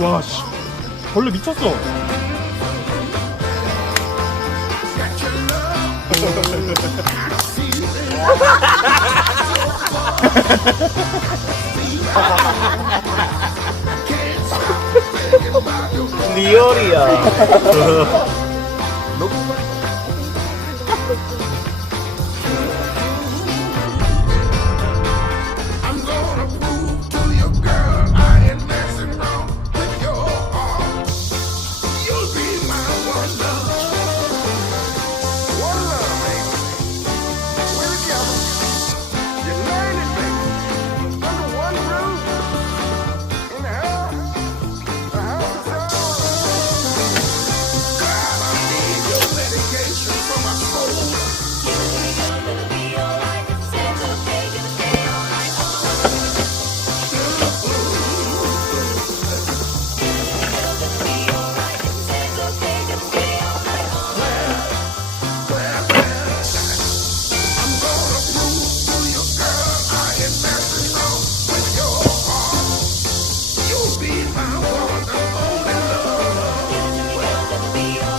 와, 씨. 벌레 미쳤어. 리얼이야. be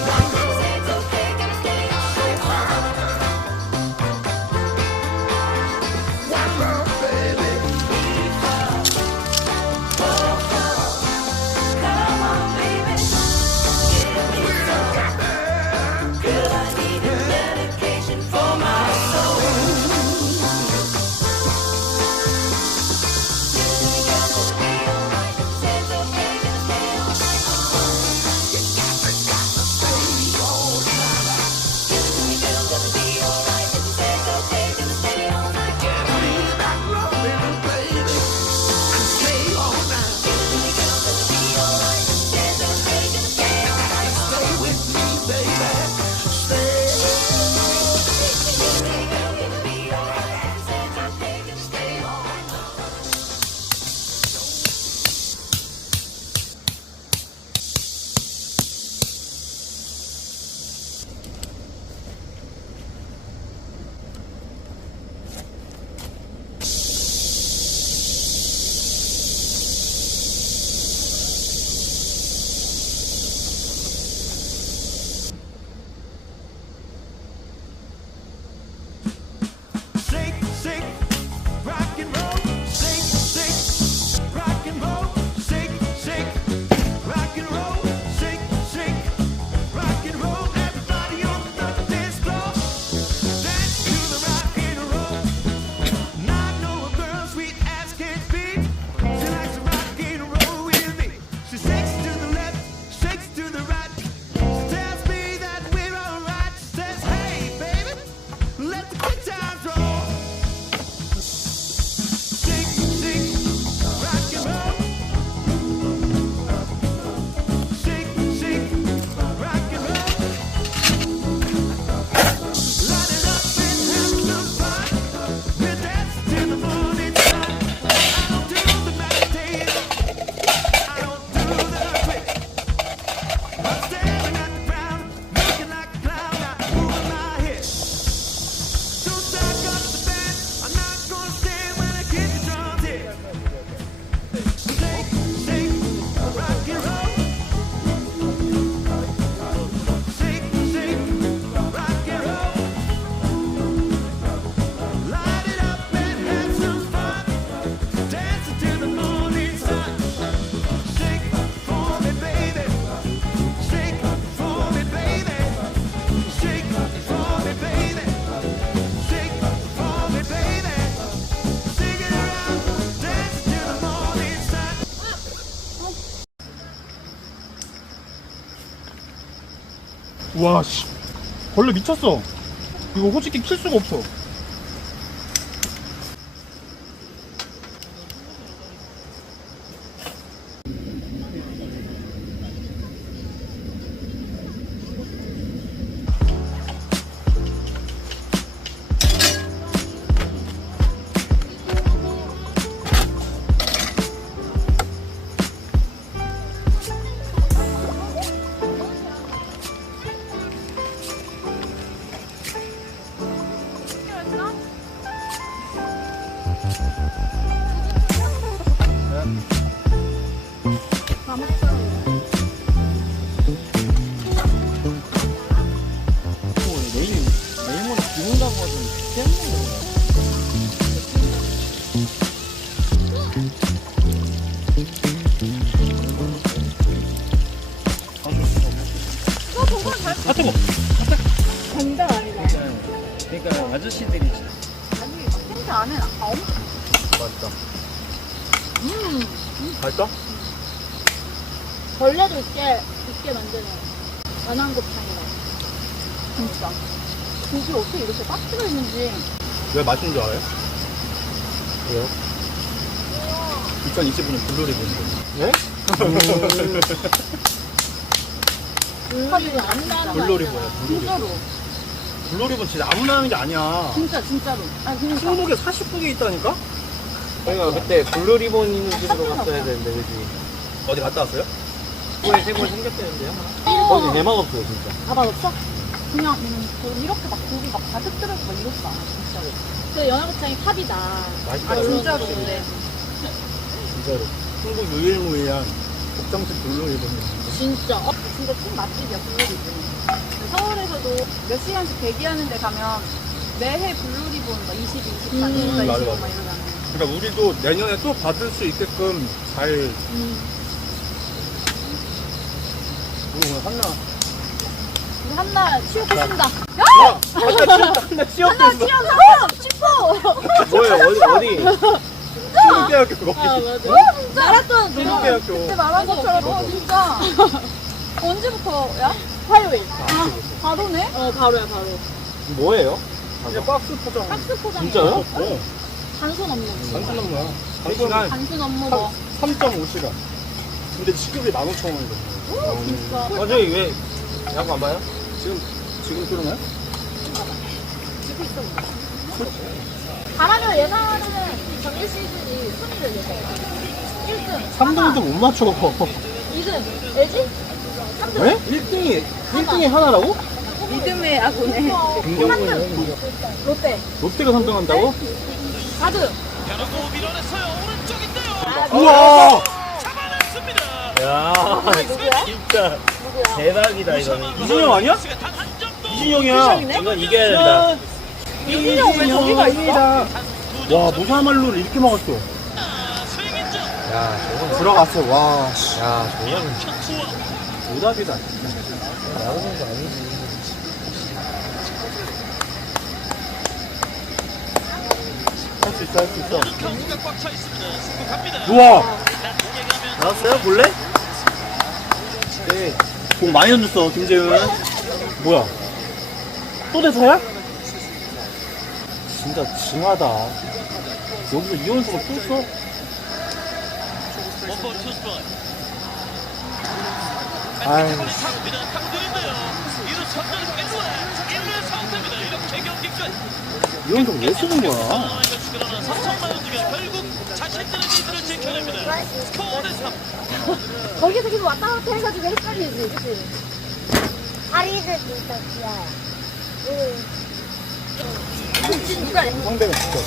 와씨. 아, 벌레 미쳤어. 이거 솔직히 킬 수가 없어. 안에 아홉 맛있다. 음 맛있어? 벌레도 있게 있게 만드는 연한곱창이라 진짜 고기 어떻게 이렇게 빡치가 있는지 왜 맛있는 줄 알아요? 왜요? 2025년 블루리 보는 거. 네? 물놀이 안 나는 거 블루리 같잖아. 보여, 블루리. 진짜로 블루리본 진짜 아무나 하는 게 아니야. 진짜, 진짜로. 아, 그니까. 충북에 49개 있다니까? 저희가 그때 블루 리본 있는 집으로 갔어야 되는데 그지? 어디 갔다 왔어요? 후에 세번 생겼다는데요? 거기 대만 없어요 진짜. 가발 없어? 그냥 음, 그 이렇게 막 고기 막 가득 들어서 막 이렇다 진짜로 그 연합곱창이 탑이다 맛있다. 아 진짜로 근데 진짜로. 충북 유일무이한 곱창집 블루리본이 진짜 어, 진짜 찐 맛집이야 블루리본 서울에서도 몇 시간씩 대기하는 데 가면 매해 블루리본 막 22, 24, 음, 24, 25 맞아, 막 맞아. 이러잖아요. 그러니까 우리도 내년에 또 받을 수 있게끔 잘 음. 우리 오늘 한나. 우리 한나 취업했습니다. 야! 한나 취업했어. 취업 뭐예요? 어디 어디? 충북대학교 거기. 아 맞아. 마라톤 충북대학교. 그때 말한 것처럼 어, 진짜 언제부터야? 화요일. 아, 바로네? 어 바로야 바로. 뭐예요? 이제 박스 포장. 박스 포장 진짜요? 어, 단순 업무. 단순 업무야 단순한 단순 업무 뭐 3.5시간. 근데 시급이 15,000원이거든요. 진짜. 아 저기 왜 야구 안 봐요? 지금 지금 들어나요? 바람을 예상하는 정규 시즌이 순위를 예상해 1등. 3등도 못 맞춰. 2등. LG 3등 왜? 1등이 1등이 하나라고? 믿음의 아군에. 김경문이요 롯데 롯데가 3등 한다고? 4등 벼르고 밀어냈어요. 오른쪽인데요. 아, 우와 잡아냈습니다. 야 누구야? 진짜 누구야? 대박이다 이거는. 이준영 아니야? 단한 점도 이준영이야 이건 이겨야 된다. 이준영 왜 저기가 있어? 와 무사말로를 이렇게 먹었어 스윙 인정. 야 저건 들어갔어 와 야 저거는 오답이다 야구 선수 아니지. 할 수 있어 할 수 있어 카운트가 꽉 차 있습니다. 승부 갑니다. 우와 나왔어요? 볼래? 네. 공 많이 던졌어 김재훈 뭐야 또 대사야? 진짜 징하다 여기서 이원수가 또? 원볼 투 스트라이크. 아유 상비는 강도인데요. 이루 선전에서 1루에 1루에 사운드입니다. 이렇게 경기까지. 이원수가 왜 쓰는 거야? 상황이 그러나 삼성 라운드가 결국 자신들의 리드를 지켜냅니다. 스코어 대 3. 거기서 계속 왔다 갔다 해가지고 헷갈리지 그치? 다리를 진짜 귀여워. 누가 상대가 진짜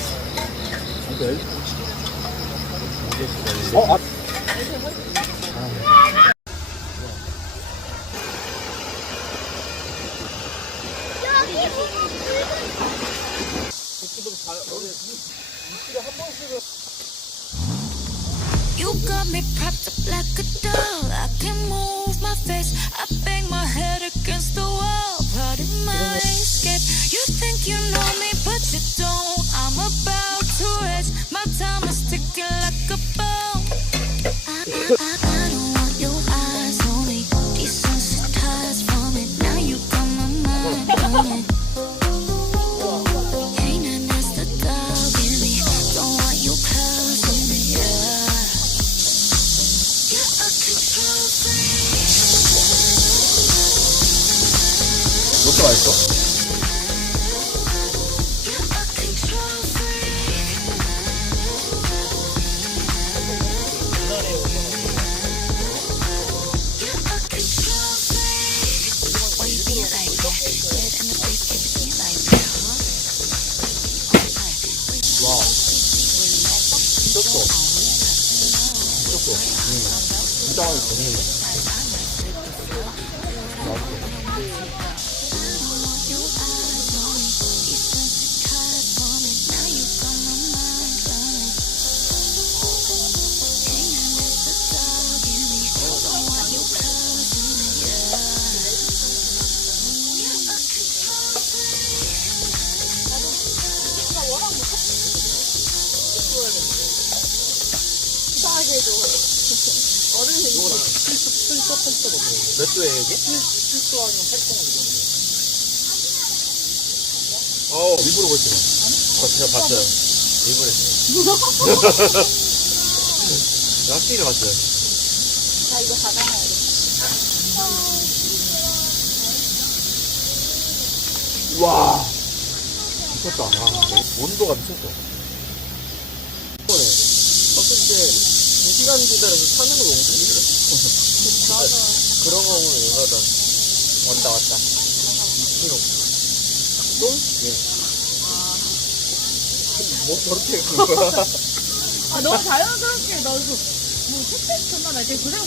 상대 어? 아. You got me propped up like a doll. I can't move my face. I bang my head against the wall. Part of my escape. You think you know me, but you don't. I'm about to rage. 롯데 맛있어? 몇 도예요, 여기? 어, 일부러 그랬지 어, 제가 봤어요. 일부러 했어요. 확실히 봤어요. 나 이거 가방에 와 미쳤다. 아, 온도가 미쳤어. 떴을 때 2시간 기다려서 타는 거 너무 힘들어. 그런 거 보면 열받아. 왔다, 왔다. 싫어. 똥? 예. 뭐 저렇게 그 거야? 아 너무 자연스럽게 나도 뭐 택배 전화 날때 그냥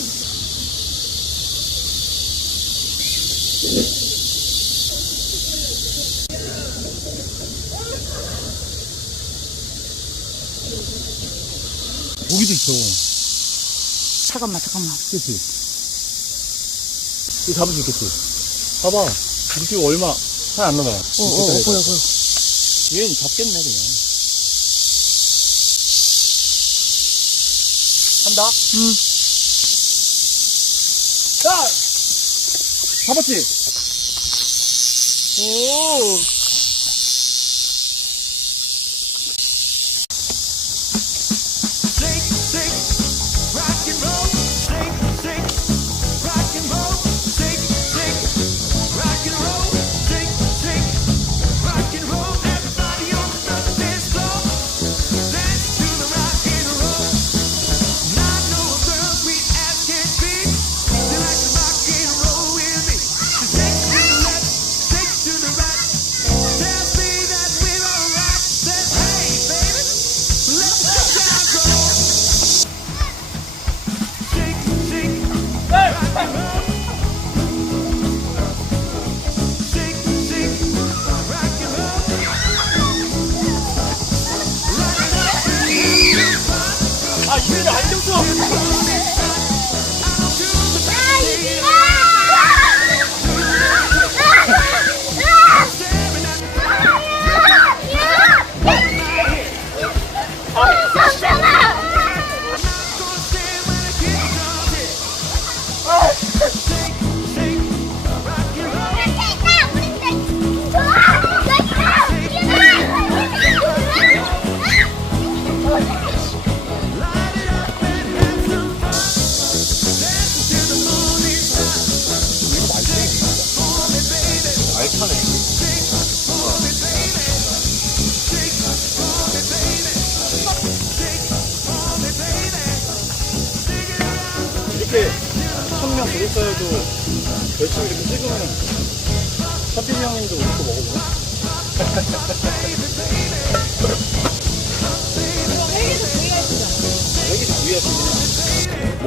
고기도 있어. 잠깐만 잠깐만 그치? 이거 잡을 수 있겠지? 봐봐. 이렇게 얼마, 살안 나가. 어, 어, 어, 보여, 보여. 얘는 잡겠네, 그냥. 한다? 응. 야! 잡았지? 오!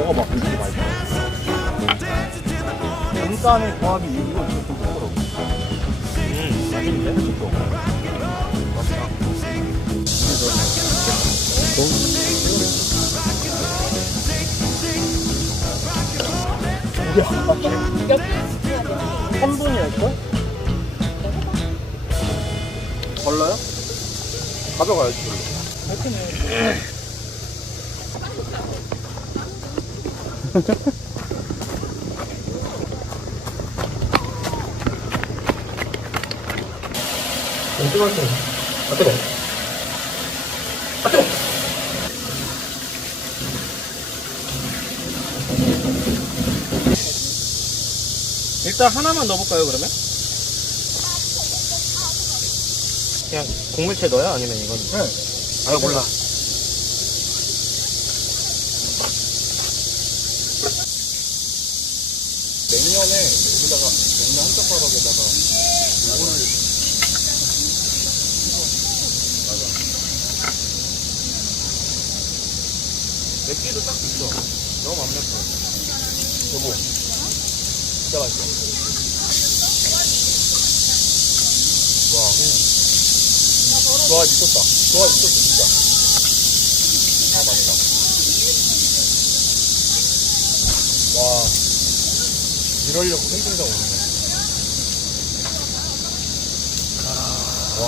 먹어봐, 이렇게 맛있어. 단짠의 조합이 이거 진짜 좀 좋더라고. 음, 맛있는데? 한 분이었어? 걸러요? 가져가야지. 하여튼에. 아, 뜨거. 아, 뜨거. 일단 하나만 넣어볼까요, 그러면? 그냥 국물채 넣어요? 아니면 이건? 네. 아, 몰라. 냉면에 여기다가 냉면 한 젓가락에다가 이거를 맵기도 딱 있어. 너무 안 맵어. 여보 진짜 맛있어. 와. 좋아 미쳤다. 좋아 미쳤어 진짜. 아 맛있다. 와. 이러려고 오는 거야 와.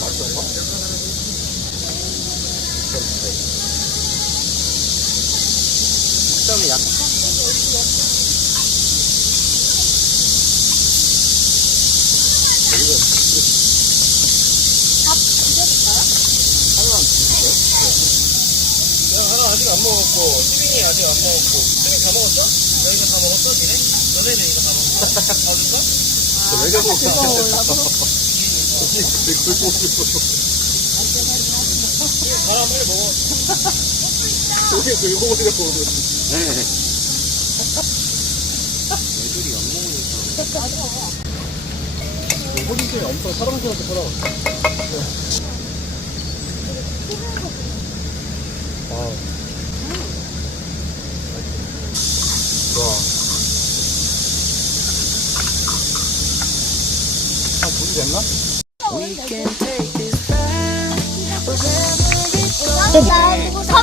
맛있던가? 하나 아직 안 먹었고, 수빈이 아직 안 먹었고, 수빈 다 먹었어? 너희가 다 먹었어, 니네? 너네는 이거 다 먹었어? 다 줬어? 내가 먹자. 바람 빨리 먹어. 그 일곱 먹으려고. 네. 애들이 안 먹으니까. 호진 쌤이 엄청 사랑스럽게 살아. 와. 와. 아, 불이 됐나? 나 검정색 따뜻해.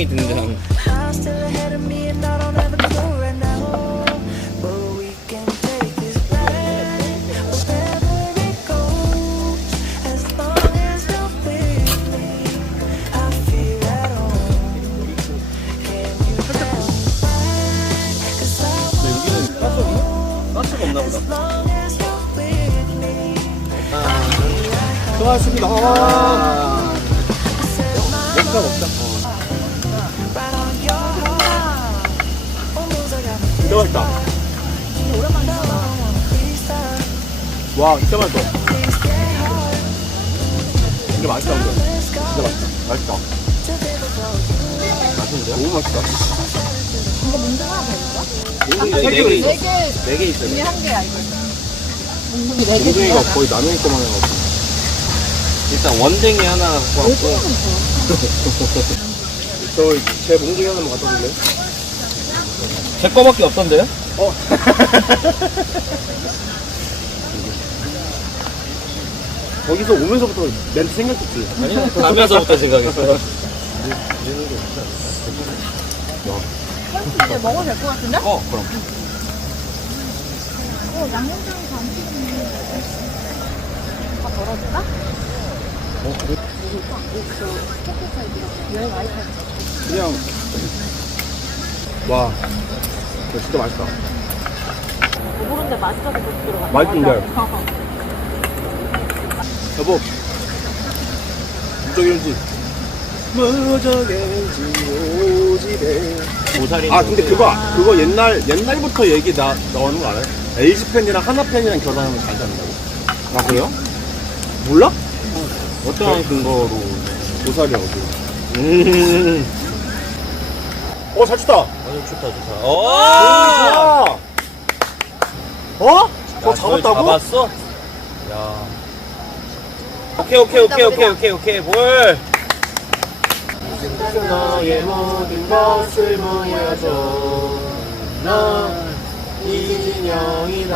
여기는 가스 없나? 가스가 없나 보다. 아. my 먹자, 먹 맛있다. 와, 진짜 맛있어. 진짜 맛있다, 근데. 진짜 맛있다. 맛있다. 맛있는데요? 너무 맛있다. 네개 있어. 네개 있어요. 이미 한 개야 이거. 동생이가 거의 남의 거만 해가지고. 일단 원댕이 하나 갖고 왔고. 저, 제 몽둥이 하나만 갖다 줄래요? 제 거밖에 없던데요? 어. 거기서 오면서부터 멘트 생각했지. 아니요. 가면서부터 생각했어요. 이제 먹어도 될 것 같은데? 어, 그럼. 어, 양념장이 다안다 덜어줄까? 그냥. 와. 이거 진짜 맛있다. 모르는데 맛있어서 못 들어가. 맛있는데. 여보. 무적인지. 무적인지 오지네. 고사리. 아 근데 그거 그거 옛날 옛날부터 얘기 나 나오는 거 알아요? LG 팬이랑 하나 팬이랑 결혼하면 잘 된다고. 아 그래요? 몰라? 어떠한 근거로. 고사리 어디? 음. 어잘 쳤다. 아주 좋다, 좋다. 어! 좋아. 어? 저 야, 저걸 잡았다고? 잡았어? 야. 오케이, 오케이, 오케이, 오케이, 오케이, 오케이, 볼. 너의 모든 것을 모여줘. 넌 이진영이다.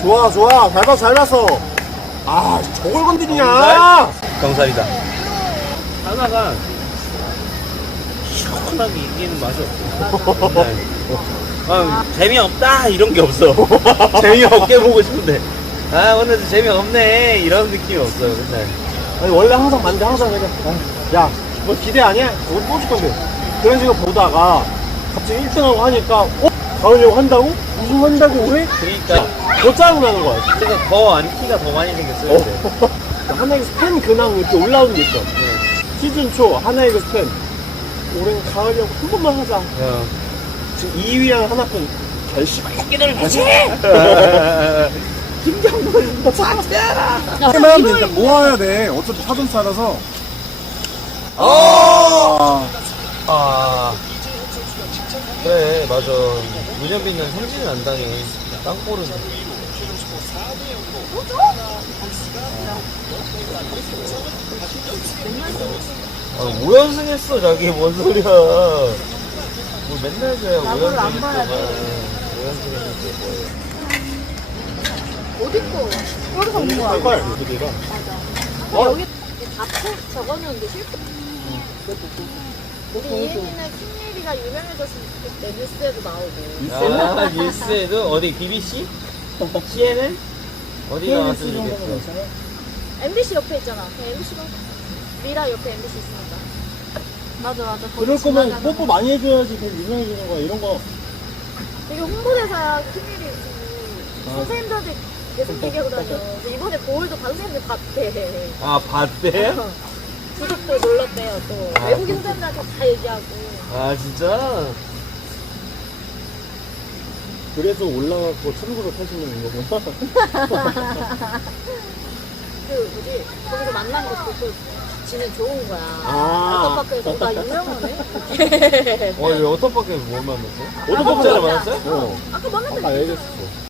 좋아 좋아 잘 봤어 잘 봤어. 아 저걸 건드리냐? 경살이다. 하나가 시원하게 이기는 맛이 없어. 네. 아, 재미없다 이런 게 없어. 재미없게 보고 싶은데. 아 오늘도 재미없네 이런 느낌이 없어요. 근데 아니 원래 항상 반대 항상 그냥 야뭐 기대 아니야? 우리 뽑을 건데 그런 식으로 보다가 갑자기 1등하고 하니까 어? 가으려고 한다고? 우승한다고 왜? 그러니까 더 짜증나는 거야 그래서 더 안티가 더 많이 생겼어요. 근데. 하나에서 팬 근황 이렇게 올라오는 게 있어 시즌 초 하나에서 팬 올해는 가으려고 한 번만 하자 어. 지금 2위랑 하나뿐 결심을 했기를 하지 김경문 너 자체라 하면 일단 모아야 돼. 어차피 사전 차라서. 아. 아. 그래 맞아 문현빈은 성질은 안 당해 땅볼은 아, 5연승 했어 자기 뭔 소리야 뭐 맨날 져야 5연승 안 했어 봐야 돼. 5연승 했는데 어딨고? 여기서 온 거야. 빨빨 그대가 어? 여기 앞에 적어놓은데 실제. 우리 이혜민은 킹리비가 유명해졌을 때 뉴스에도 나오고. 아 뉴스에도 어디 BBC? CNN? 어디 나왔으면 좋겠어 MBC 옆에 있잖아. 그 MBC가 미라 옆에 MBC 있으니까. 맞아 맞아. 거기 그럴 거면 지나가는 뽀뽀 많이 해줘야지 더 유명해지는 거야 이런 거 되게 홍보대사야 킹리비 지금 선생님들한테 계속 얘기하고 다녀. 이번에 보울도 방생들 봤대. 아 봤대? 구독도 놀랐대요 또. 아, 외국인 구독. 선생님들한테 다 얘기하고. 아 진짜? 그래서 올라가고 1980년 거구나 그 뭐지 거기서 만난 것도 또 지는 좋은 거야. 아. 워터파크에서 나 유명하네. 어, 왜 워터파크에서 뭘 만났어요? 워터파크 목자를 만났어요? 어 아까 만났던 아까 얘기했었어